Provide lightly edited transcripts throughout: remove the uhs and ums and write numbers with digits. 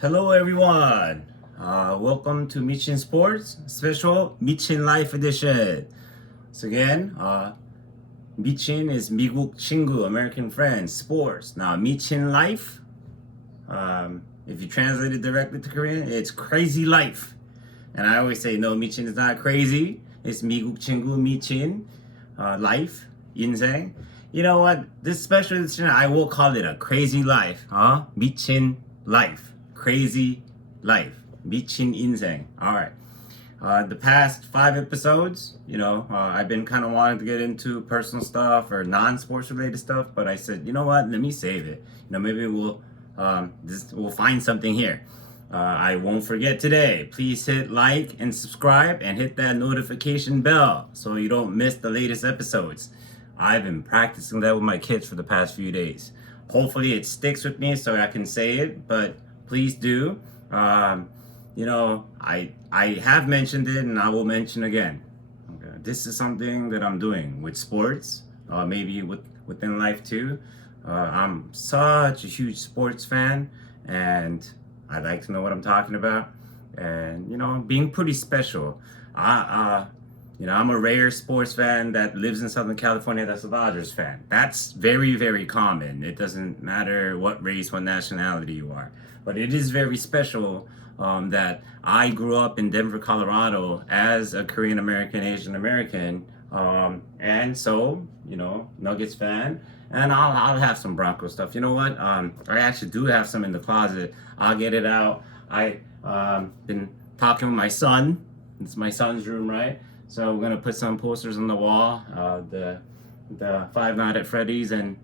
Hello everyone. Welcome to MichinSports special MichinLife edition. So again, Michin is 미국 친구, American friend, sports. Now MichinLife, if you translate it directly to Korean, it's crazy life. And I always say no, Michin is not crazy. It's 미국 친구, Michin, life, 인생. You know what? This special edition, I will call it a crazy life. Michin life. Crazy life. 미친인생. Alright. The past 5 episodes, I've been kind of wanting to get into personal stuff or non-sports related stuff, but I said, you know what? Let me save it. Maybe we'll find something here. I won't forget today. Please hit like and subscribe and hit that notification bell so you don't miss the latest episodes. I've been practicing that with my kids for the past few days. Hopefully it sticks with me so I can say it, but please do. I have mentioned it and I will mention again. Okay. This is something that I'm doing with sports, maybe within life too. I'm such a huge sports fan and I like to know what I'm talking about. And, being pretty special. I'm a rare sports fan that lives in Southern California that's a Dodgers fan. That's very, very common. It doesn't matter what race, what nationality you are. But it is very special that I grew up in Denver, Colorado as a Korean American, Asian American. And so, Nuggets fan. And I'll have some Broncos stuff. You know what? I actually do have some in the closet. I'll get it out. I been talking with my son. It's my son's room, right? So we're gonna put some posters on the wall. The Five Nights at Freddy's and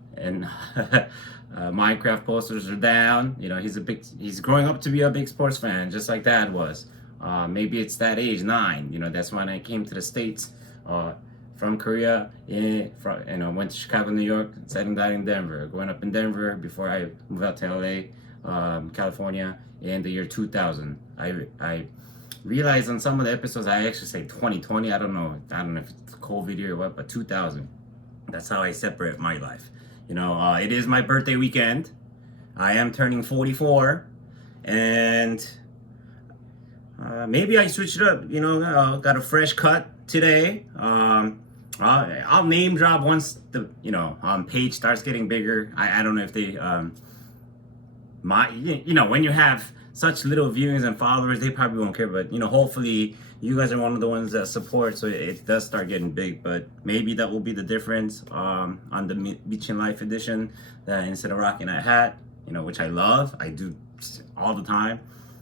Minecraft posters are down. He's growing up to be a big sports fan, just like Dad was. Maybe it's that age, 9. That's when I came to the States from Korea. Went to Chicago, New York, settling down in Denver. Growing up in Denver before I moved out to LA, California, in the year 2000. I realized on some of the episodes I actually say 2020. I don't know if it's COVID year or what, but 2000. That's how I separate my life. It is my birthday weekend. I am turning 44, and maybe I switched it up. Got a fresh cut today. I'll name drop once the page starts getting bigger. I don't know if they when you have such little viewings and followers, they probably won't care. But hopefully you guys are one of the ones that support, so it does start getting big. But maybe that will be the difference on the MichinLife edition. That instead of rocking a hat, which I love, I do all the time.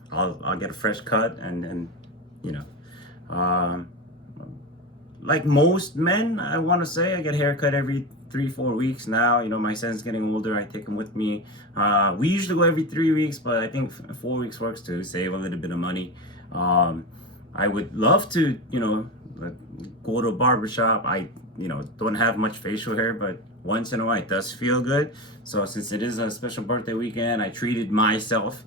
I'll get a fresh cut and like most men, I want to say I get a haircut every 3-4 weeks now. My son's getting older. I take him with me. We usually go every 3 weeks, but I think 4 weeks works to save a little bit of money. I would love to, go to a barbershop. I, don't have much facial hair, but once in a while it does feel good. So since it is a special birthday weekend, I treated myself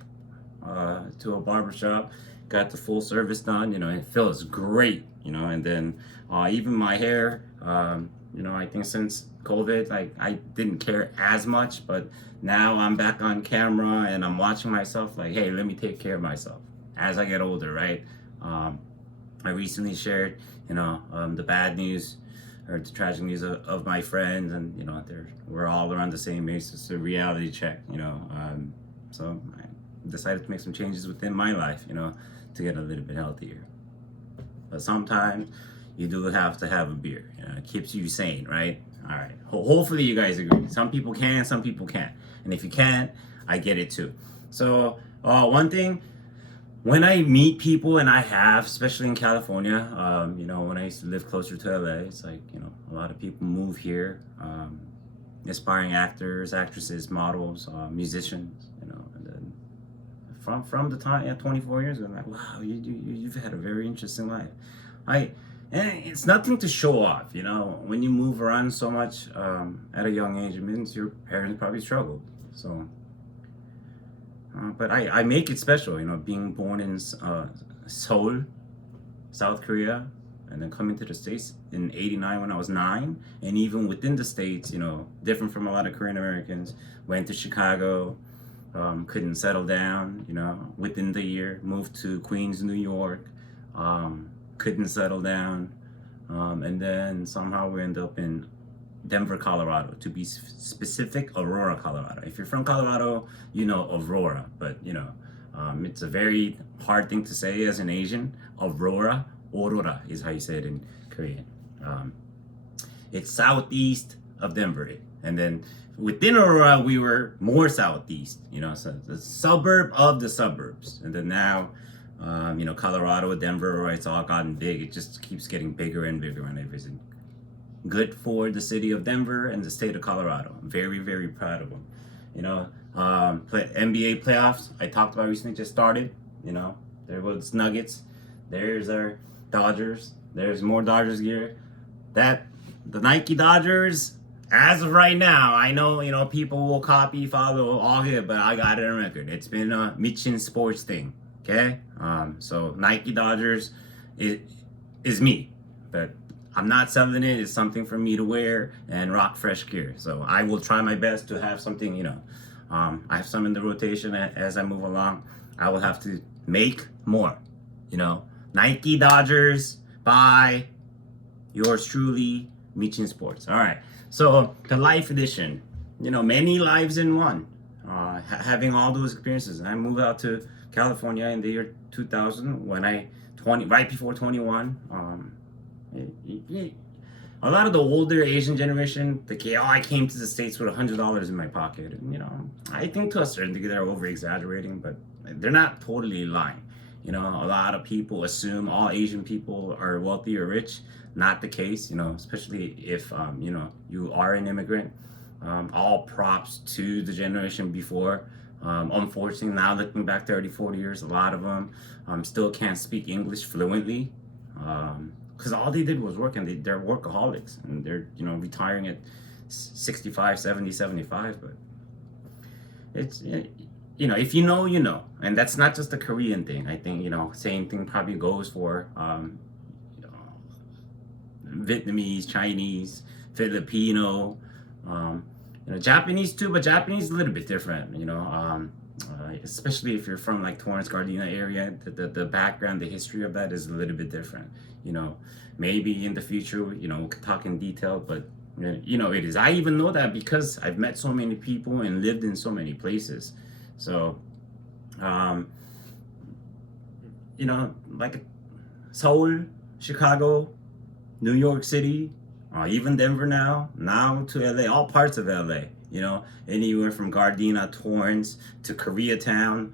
to a barbershop. Got the full service done. It feels great. And then even my hair. I think since COVID, I didn't care as much, but now I'm back on camera and I'm watching myself like, hey, let me take care of myself as I get older, right? I recently shared, the bad news or the tragic news of my friends, and we're all around the same age. It's a reality check, so I decided to make some changes within my life, to get a little bit healthier. But sometimes you do have to have a beer. It keeps you sane, right? All right. Hopefully you guys agree. Some people can, some people can't. And if you can't, I get it too. So one thing, when I meet people, and I have, especially in California, when I used to live closer to LA, it's like, a lot of people move here, aspiring actors, actresses, models, musicians, and then from the time, 24 years ago, I'm like, wow, you've had a very interesting life. And it's nothing to show off, when you move around so much at a young age, it means your parents probably struggled. So, but I make it special, being born in Seoul, South Korea, and then coming to the States in '89 when I was 9. And even within the States, different from a lot of Korean Americans, went to Chicago, couldn't settle down, within the year. Moved to Queens, New York. Couldn't settle down. And then somehow we end up in Denver, Colorado. To be specific, Aurora, Colorado. If you're from Colorado, you know Aurora. But, it's a very hard thing to say as an Asian. Aurora. Aurora is how you say it in Korean. It's southeast of Denver. And then within Aurora, we were more southeast, so the suburb of the suburbs. And then now, Colorado, Denver, Aurora, it's all gotten big. It just keeps getting bigger and bigger when I visit. Good for the city of Denver and the state of Colorado. I'm very, very proud of them. NBA playoffs, I talked about recently, just started. There was Nuggets. There's our Dodgers. There's more Dodgers gear. The Nike Dodgers, as of right now, I know, people will copy, follow, all good, but I got it on record. It's been a MichinSports thing, okay? So Nike Dodgers is me, but I'm not selling it. It's something for me to wear and rock fresh gear. So I will try my best to have something, I have some in the rotation as I move along. I will have to make more, Nike Dodgers by yours truly, MichinSports. All right. So the life edition, many lives in one. Having all those experiences. And I moved out to California in the year 2000 when right before 21. A lot of the older Asian generation, I came to the States with $100 in my pocket. And, I think to a certain degree they're over exaggerating, but they're not totally lying. A lot of people assume all Asian people are wealthy or rich. Not the case, especially if, you are an immigrant. All props to the generation before. Unfortunately, now looking back 30, 40 years, a lot of them still can't speak English fluently. Because all they did was work, and they're workaholics. And they're, retiring at 65, 70, 75. But it's, if you know, you know. And that's not just a Korean thing. I think, same thing probably goes for Vietnamese, Chinese, Filipino, Japanese too, but Japanese is a little bit different, especially if you're from like Torrance, Gardena area, the background, the history of that is a little bit different, maybe in the future, we could talk in detail, but it is. I even know that because I've met so many people and lived in so many places. So, like Seoul, Chicago, New York City, even Denver now to LA, all parts of LA, anywhere from Gardena, Torrance to Koreatown,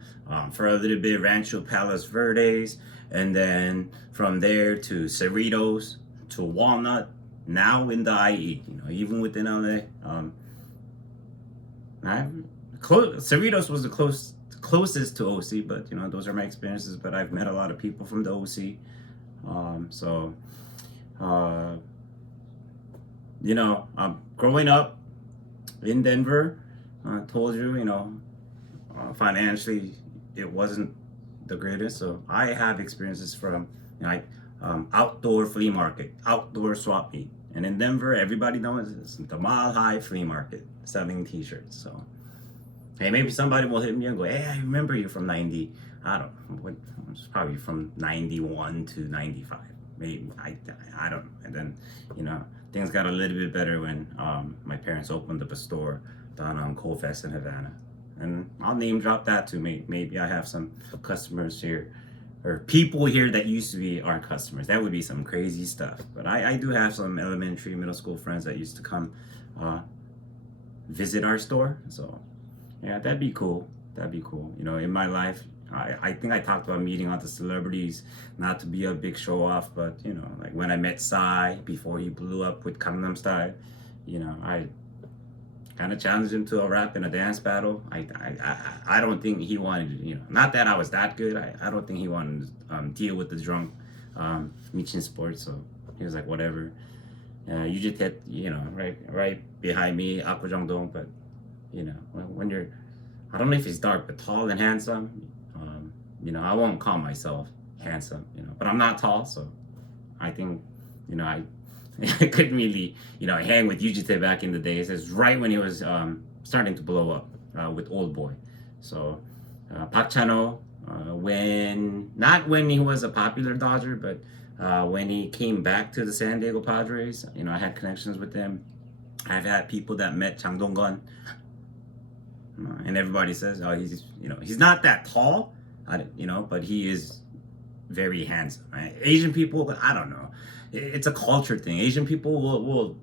for a little bit, Rancho, Palos Verdes, and then from there to Cerritos, to Walnut, now in the IE, even within LA. Cerritos was the closest to OC, but, those are my experiences, but I've met a lot of people from the OC, growing up in Denver, told you, financially it wasn't the greatest. So I have experiences from, outdoor flea market, outdoor swap meet. And in Denver, everybody knows this, the Mile High Flea Market, selling t-shirts. So, hey, maybe somebody will hit me and go, hey, I remember you from 90, I don't know, it's probably from 91 to 95. Maybe, I don't know. And then, things got a little bit better when my parents opened up a store down on Colfax in Havana. And I'll name drop that too. Maybe I have some customers here, or people here that used to be our customers. That would be some crazy stuff. But I do have some elementary, middle school friends that used to come visit our store. So, yeah, that'd be cool. That'd be cool. In my life, I think I talked about meeting all the celebrities, not to be a big show off, but like when I met Psy before he blew up with Gangnam Style, I kind of challenged him to a rap and a dance battle. I don't think he wanted, not that I was that good. I don't think he wanted to deal with the drunk MichinSports. So he was like, whatever. You just hit, right behind me, Apgujeongdong. But when you're, I don't know if he's dark, but tall and handsome. I won't call myself handsome, but I'm not tall, so I think, I couldn't really, hang with Yujite back in the days. It's right when he was starting to blow up with Old Boy. So Park Chan-ho, not when he was a popular Dodger, but when he came back to the San Diego Padres, I had connections with him. I've had people that met Chang Dong-gun, and everybody says, oh, he's not that tall, but he is very handsome. Right? Asian people, I don't know, it's a culture thing. Asian people will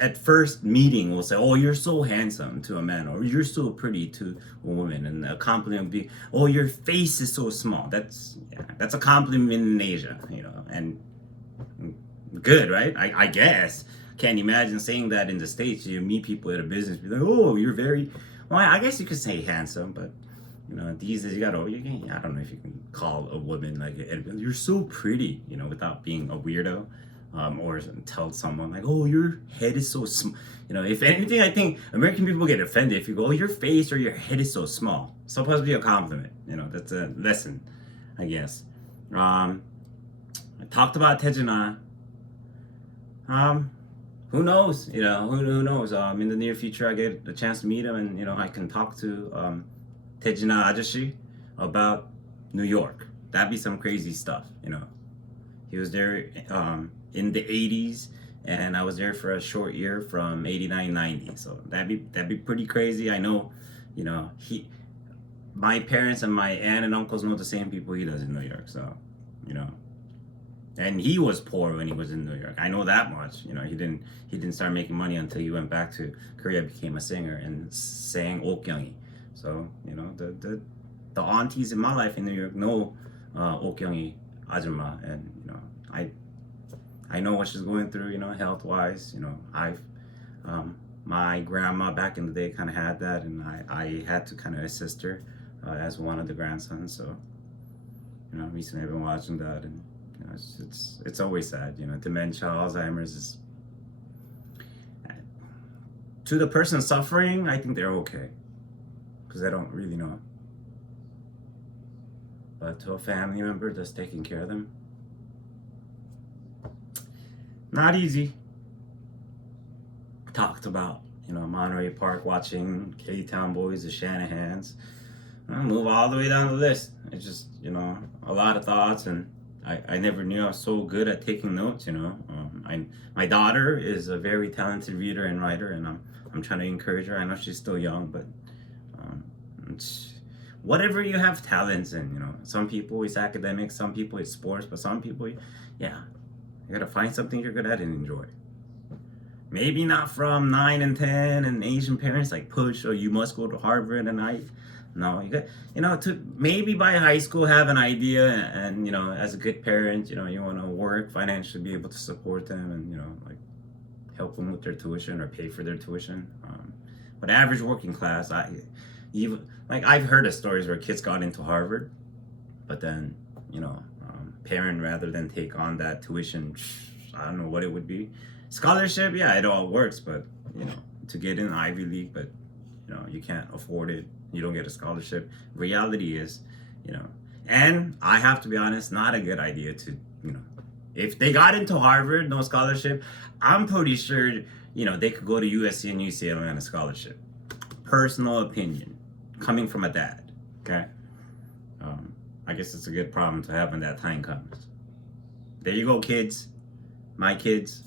at first meeting will say, oh, you're so handsome to a man, or you're so pretty to a woman, and a compliment would be, oh, your face is so small. That's a compliment in Asia, and good, right? I guess. Can't imagine saying that in the States. You meet people at a business, be like, oh, you're very, well, I guess you could say handsome, but these days I don't know if you can call a woman like, you're so pretty, without being a weirdo. Or tell someone like, oh, your head is so small. If anything, I think American people get offended if you go, oh, your face or your head is so small. It's supposed to be a compliment. That's a lesson, I guess. I talked about Taejuna. Who knows? Who knows? In the near future, I get a chance to meet him, and I can talk to Taejuna Ajashi about New York. That'd be some crazy stuff. He was there in the 80s, and I was there for a short year from 89-90. So that'd be pretty crazy. I know, my parents and my aunt and uncles know the same people he does in New York. So, and he was poor when he was in New York. I know that much. He didn't start making money until he went back to Korea, became a singer, and sang Okyeongi. So the aunties in my life in New York know Okyeongi Ajumma, and I know what she's going through, health wise. My grandma back in the day kind of had that, and I had to kind of assist her as one of the grandsons. So recently I've been watching that, and it's always sad. Dementia, Alzheimer's is, to the person suffering, I think they're okay because they don't really know. But to a family member that's taking care of them, not easy. Talked about, Monterey Park, watching Koreatown boys, the Shanahans. I'll move all the way down the list. It's just, a lot of thoughts, and I never knew I was so good at taking notes, my daughter is a very talented reader and writer, and I'm trying to encourage her. I know she's still young, but whatever you have talents in, some people it's academics, some people it's sports, but some people, you gotta find something you're good at and enjoy. Maybe not from 9 and 10 and Asian parents like push, or you must go to Harvard, and no, you got, to maybe by high school have an idea, and as a good parent, you want to work financially, be able to support them, and like help them with their tuition or pay for their tuition. But average working class, I've heard of stories where kids got into Harvard, but then parent, rather than take on that tuition, I don't know what it would be. Scholarship, yeah, it all works, but to get in Ivy League, but you can't afford it. You don't get a scholarship. Reality is, and I have to be honest, not a good idea to, if they got into Harvard, no scholarship, I'm pretty sure, they could go to USC and UCLA on a scholarship. Personal opinion, coming from a dad, okay? I guess it's a good problem to have when that time comes. There you go, kids. My kids.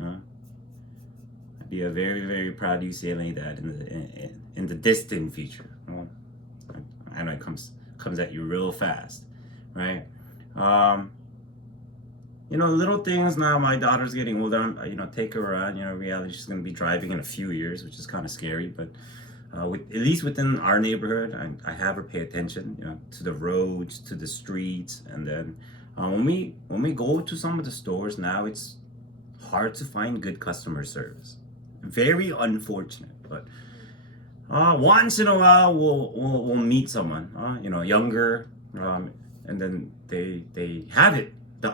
I'd be a very, very proud UCLA dad in the distant future. I know it comes at you real fast, right? Little things now. My daughter's getting older. Take her around. Reality, she's gonna be driving in a few years, which is kind of scary, but. At least within our neighborhood, I have her pay attention, to the roads, to the streets, and then when we go to some of the stores now, it's hard to find good customer service. Very unfortunate, but once in a while we'll meet someone, younger, and then they have it, the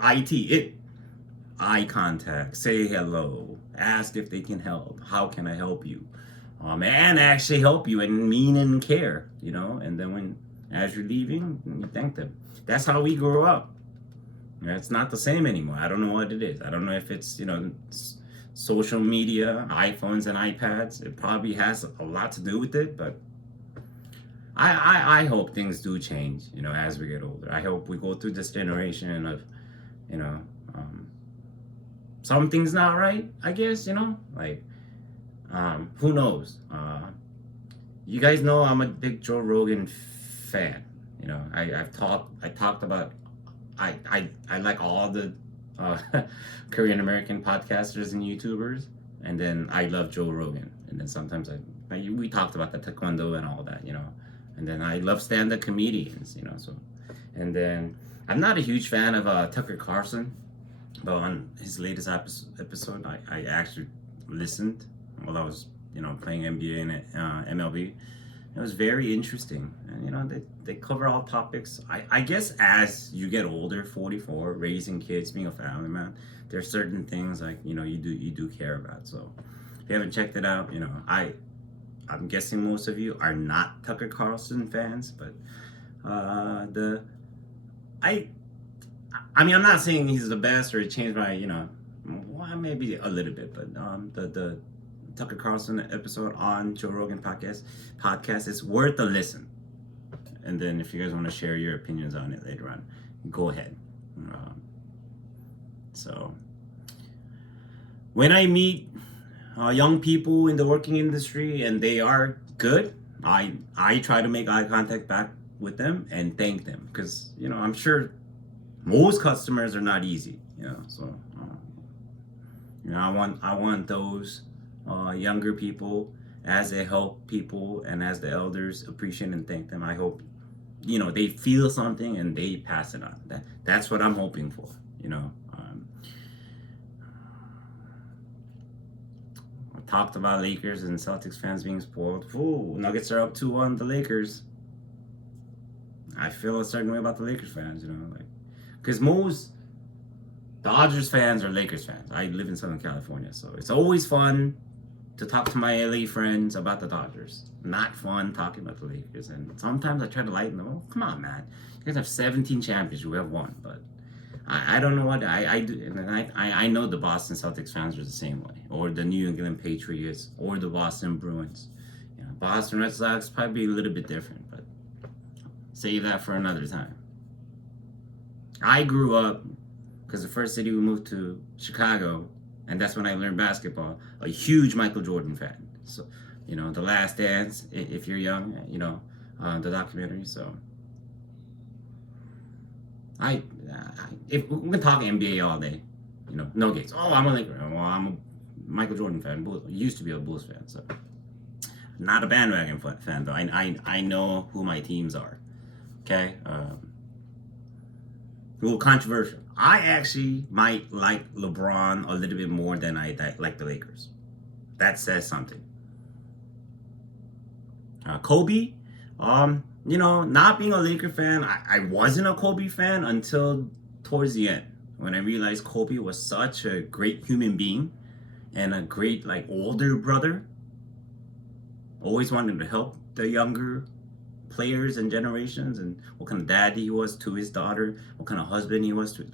eye contact, say hello, ask if they can help, how can I help you. And actually help you and mean and care, and then as you're leaving, you thank them. That's how we grew up. It's not the same anymore. I don't know what it is. I don't know if it's, social media, iPhones and iPads. It probably has a lot to do with it, but I hope things do change, as we get older. I hope we go through this generation of, you know, um, some things not right, I guess, like, who knows? You guys know I'm a big Joe Rogan fan. I talked about, I like all the uh, Korean American podcasters and YouTubers, and then I love Joe Rogan, and then sometimes we talked about the taekwondo and all that, and then I love stand-up comedians, so, and then I'm not a huge fan of Tucker Carlson, but on his latest episode, I actually listened while I was, playing NBA and MLB. It was very interesting, and they cover all topics. I guess as you get older, 44, raising kids, being a family man, there's certain things like you do care about. So if you haven't checked it out, I'm guessing most of you are not Tucker Carlson fans, but I'm not saying he's the best or it changed my well, maybe a little bit, but the Tucker Carlson episode on Joe Rogan podcast is worth a listen. And then if you guys want to share your opinions on it later on, go ahead. So when I meet young people in the working industry and they are good, I try to make eye contact back with them and thank them, because I'm sure most customers are not easy. So I want those younger people, as they help people and as the elders appreciate and thank them. I hope they feel something and they pass it on. That's what I'm hoping for. I talked about Lakers and Celtics fans being spoiled. Ooh, Nuggets are up 2-1 the Lakers. I feel a certain way about the Lakers fans, because most Dodgers fans are Lakers fans. I live in Southern California, so it's always fun to talk to my LA friends about the Dodgers. Not fun talking about the Lakers. And sometimes I try to lighten them. Oh, come on, man. You guys have 17 champions. We have one. But I don't know what I do. And I know the Boston Celtics fans are the same way. Or the New England Patriots. Or the Boston Bruins. Boston Red Sox probably a little bit different. But save that for another time. I grew up, because the first city we moved to, Chicago, and that's when I learned basketball, a huge Michael Jordan fan. So, The Last Dance, if you're young, the documentary. So, if we can talk NBA all day, no gates. Oh, I'm a Laker. Well, I'm a Michael Jordan fan. Used to be a Bulls fan, so not a bandwagon fan though. I know who my teams are. Okay, a little controversial. I actually might like LeBron a little bit more than I like the Lakers. That says something. Kobe, not being a Laker fan, I wasn't a Kobe fan until towards the end, when I realized Kobe was such a great human being and a great older brother. Always wanted to help the younger players and generations, and what kind of dad he was to his daughter, what kind of husband he was to,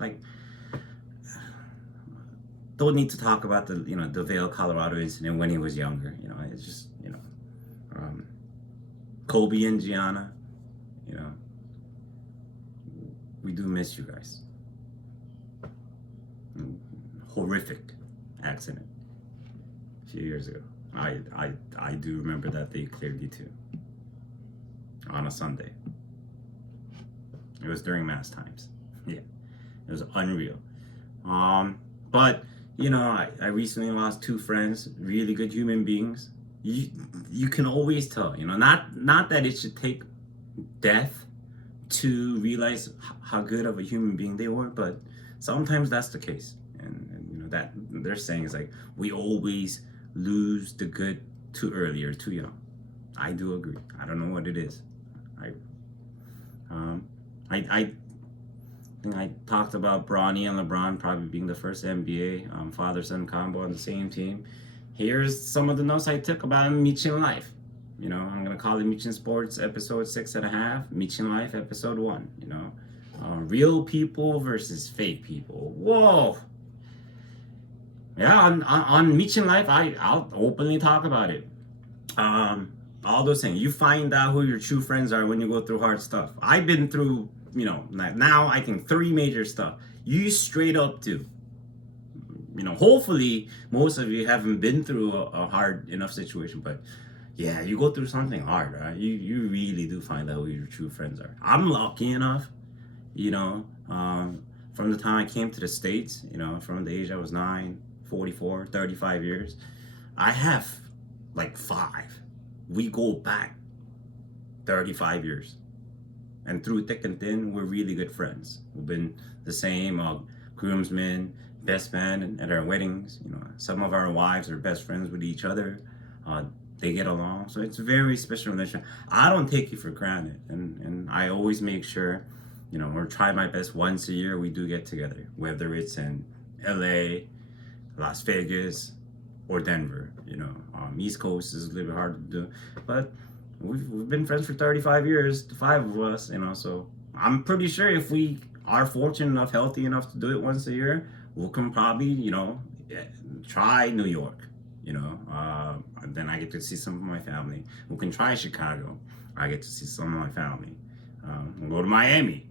don't need to talk about the the Vail, Colorado incident when he was younger. It's just Kobe and Gianna, we do miss you guys. Horrific accident a few years ago. I do remember that day clearly too. On a Sunday. It was during mass times. Yeah, it was unreal. But I recently lost 2 friends, really good human beings. You can always tell, not that it should take death to realize how good of a human being they were, but sometimes that's the case. And that they're saying is we always lose the good too early or too young. I do agree. I don't know what it is. I think I talked about Bronny and LeBron probably being the first NBA father-son combo on the same team. Here's some of the notes I took about MichinLife. I'm gonna call it MichinSports episode 6.5, MichinLife episode 1. Real people versus fake people. Whoa. Yeah, on MichinLife, I'll openly talk about it. all those things. You find out who your true friends are when you go through hard stuff. I've been through, now I think 3 major stuff. You straight up do. Hopefully most of you haven't been through a hard enough situation, but yeah, you go through something hard, right? You really do find out who your true friends are. I'm lucky enough, from the time I came to the States, from the age I was 9, 44, 35 years, I have like 5. We go back 35 years. And through thick and thin, we're really good friends. We've been the same groomsmen, best man at our weddings. Some of our wives are best friends with each other. They get along. So it's a very special relationship. I don't take you for granted. And I always make sure, or try my best once a year we do get together. Whether it's in LA, Las Vegas, or Denver. East Coast is a little bit hard to do. But we've been friends for 35 years, the 5 of us, so I'm pretty sure if we are fortunate enough, healthy enough to do it once a year, we can probably, try New York, then I get to see some of my family. We can try Chicago. I get to see some of my family. We'll go to Miami.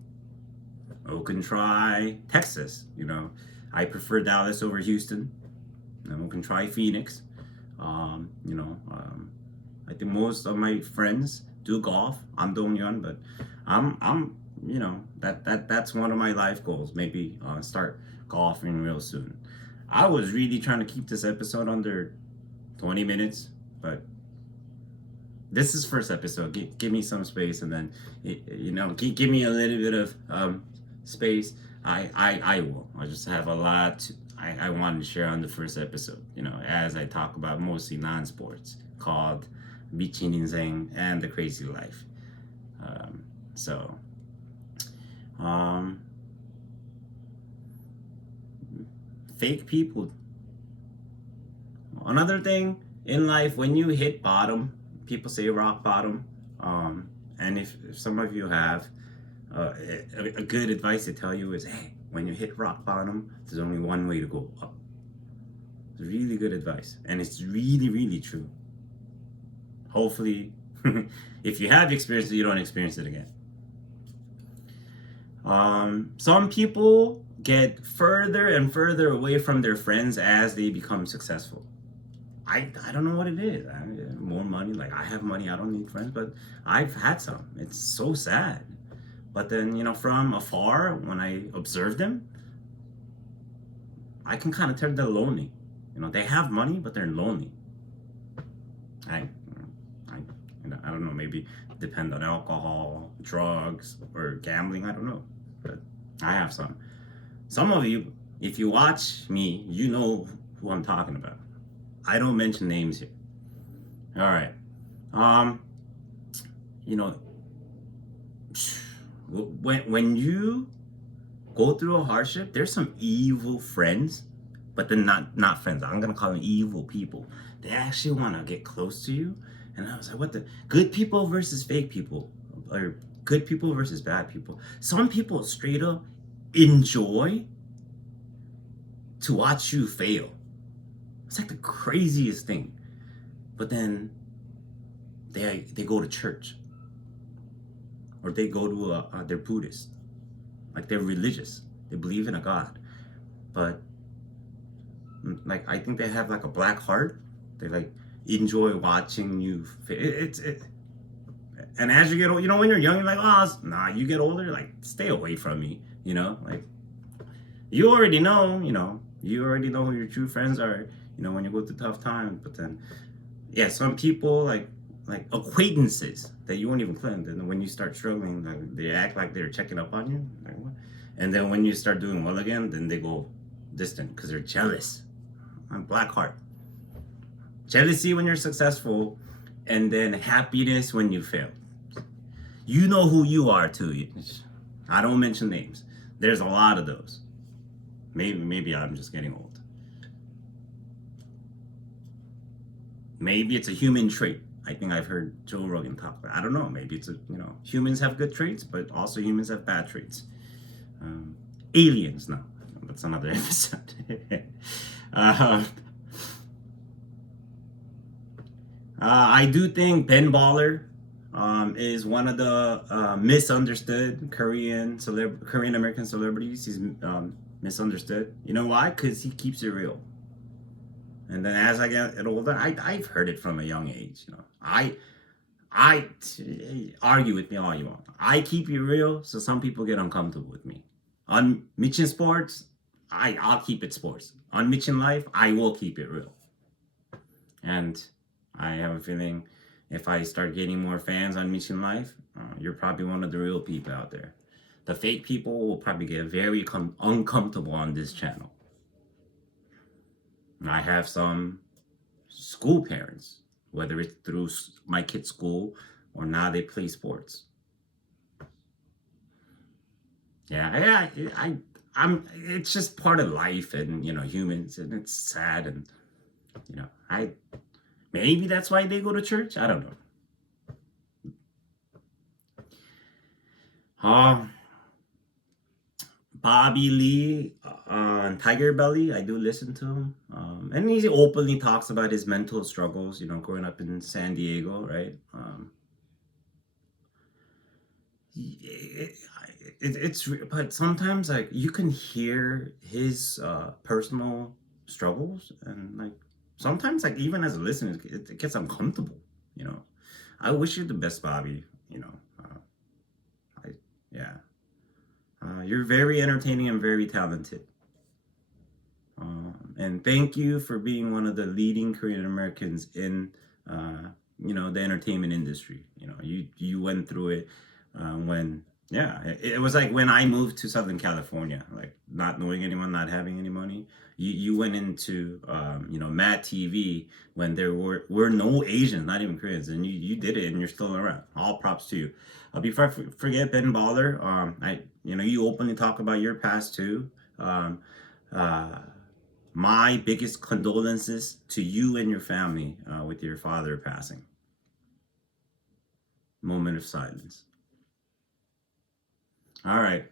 We can try Texas, I prefer Dallas over Houston. And we can try Phoenix. I think most of my friends do golf. I'm the only one, but I'm that's one of my life goals. Maybe start golfing real soon. I was really trying to keep this episode under 20 minutes, but this is first episode. Give me some space, and then give me a little bit of space. I will. I just have a lot I wanted to share on the first episode. As I talk about mostly non-sports, called 미친인생 and the crazy life. Fake people. Another thing in life, when you hit bottom, people say rock bottom, and if some of you have a good advice to tell you is, hey, when you hit rock bottom, there's only one way to go up. It's really good advice, and it's really, really true. Hopefully, if you have experienced it, you don't experience it again. Some people get further and further away from their friends as they become successful. I don't know what it is. More money, like I have money, I don't need friends, but I've had some. It's so sad. But then, from afar, when I observe them, I can kind of tell they're lonely. They have money, but they're lonely. I don't know, maybe depend on alcohol, drugs, or gambling, I don't know. But I have some. Some of you, if you watch me, you know who I'm talking about. I don't mention names here. All right. When you go through a hardship, there's some evil friends, but they're not friends. I'm gonna call them evil people. They actually want to get close to you. And I was like, what the? Good people versus fake people, or good people versus bad people. Some people straight up enjoy to watch you fail. It's like the craziest thing. But then they go to church, or they go to they're Buddhist, like they're religious. They believe in a God, but like I think they have like a black heart. They like enjoy watching you. And as you get old, when you're young, you're like, oh, nah. You get older, like stay away from me. Like you already know. You already know who your true friends are. When you go through tough times. But then, yeah, some people like acquaintances that you won't even click. And when you start struggling, like, they act like they're checking up on you. Like, what? And then when you start doing well again, then they go distant because they're jealous. I'm black heart. Jealousy when you're successful, and then happiness when you fail. You know who you are too. I don't mention names. There's a lot of those. Maybe I'm just getting old. Maybe it's a human trait. I think I've heard Joe Rogan talk about it. I don't know. Maybe it's humans have good traits, but also humans have bad traits. Aliens, no. That's another episode. I do think Ben Baller is one of the misunderstood Korean American celebrities. He's misunderstood. You know why? Because he keeps it real. And then as I get older, I've heard it from a young age. You know, argue with me all you want. I keep it real, so some people get uncomfortable with me. On MichinSports, I'll keep it sports. On MichinLife, I will keep it real. And I have a feeling if I start getting more fans on MichinLife, you're probably one of the real people out there. The fake people will probably get very uncomfortable on this channel. I have some school parents, whether it's through my kid's school or now they play sports. Yeah, I'm. It's just part of life, and you know, humans, and it's sad, and you know, maybe that's why they go to church. I don't know. Bobby Lee on Tiger Belly, I do listen to him, and he openly talks about his mental struggles. You know, growing up in San Diego, right? It's but sometimes like you can hear his personal struggles, and like sometimes like even as a listener it gets uncomfortable, you know. I wish you the best, Bobby, you know. Yeah, you're very entertaining and very talented, and thank you for being one of the leading Korean Americans in you know, the entertainment industry. You know, you went through it when it was like when I moved to Southern California, like not knowing anyone, not having any money. You went into you know, Mad TV when there were no Asians, not even Koreans, and you did it, and you're still around. All props to you. Before I forget, Ben Baller, you know, you openly talk about your past too. My biggest condolences to you and your family with your father passing. Moment of silence. All right.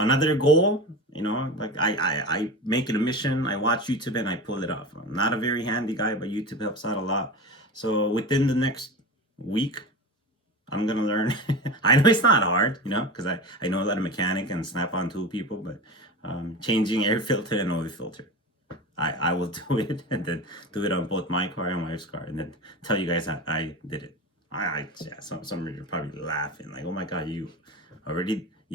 Another goal, you know, like I make it a mission. I watch YouTube and I pull it off. I'm not a very handy guy, but YouTube helps out a lot. So within the next week, I'm gonna learn. I know it's not hard, you know, because I know a lot of mechanic and snap-on tool people, but changing air filter and oil filter, I will do it, and then do it on both my car and my wife's car, and then tell you guys I did it. Yeah, some of you are probably laughing like, oh my god, you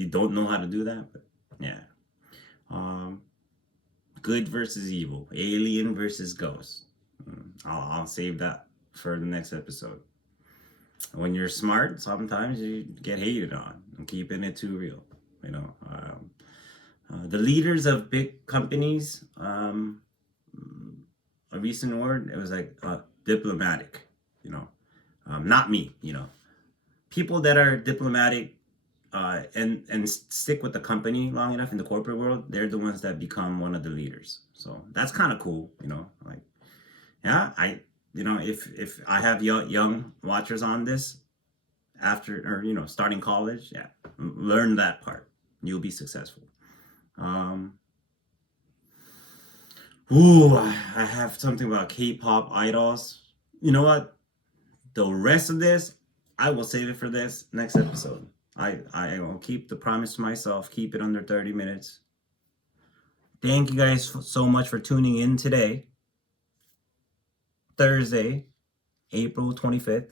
don't know how to do that, but yeah. Good versus evil, alien versus ghost. I'll save that for the next episode. When you're smart, sometimes you get hated on and keeping it too real, you know. The leaders of big companies, a recent word, it was like diplomatic, you know. Not me, you know. People that are diplomatic and stick with the company long enough in the corporate world, they're the ones that become one of the leaders. So that's kind of cool, you know. Like, yeah, you know, if I have young watchers on this after, or you know, starting college, yeah, learn that part. You'll be successful. I have something about K-pop idols. You know what? The rest of this, I will save it for this next episode. I will keep the promise to myself, keep it under 30 minutes. Thank you guys so much for tuning in today. Thursday, April 25th.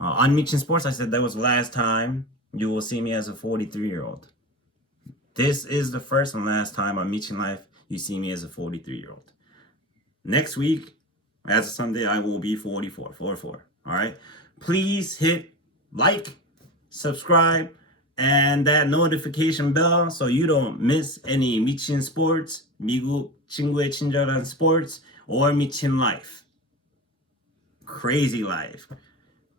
On MichinSports, I said that was the last time you will see me as a 43-year-old. This is the first and last time on MichinLife you see me as a 43-year-old. Next week, as of Sunday, I will be 44. All right? Please hit like, subscribe, and that notification bell so you don't miss any MichinSports, 미국 친구의 친절한 sports, or MichinLife. Crazy life.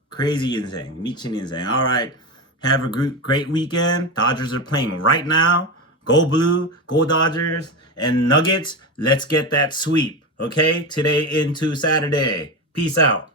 Crazy insane. 미친인생. All right. Have a great weekend. Dodgers are playing right now. Go Blue. Go Dodgers. And Nuggets, let's get that sweep. Okay? Today into Saturday. Peace out.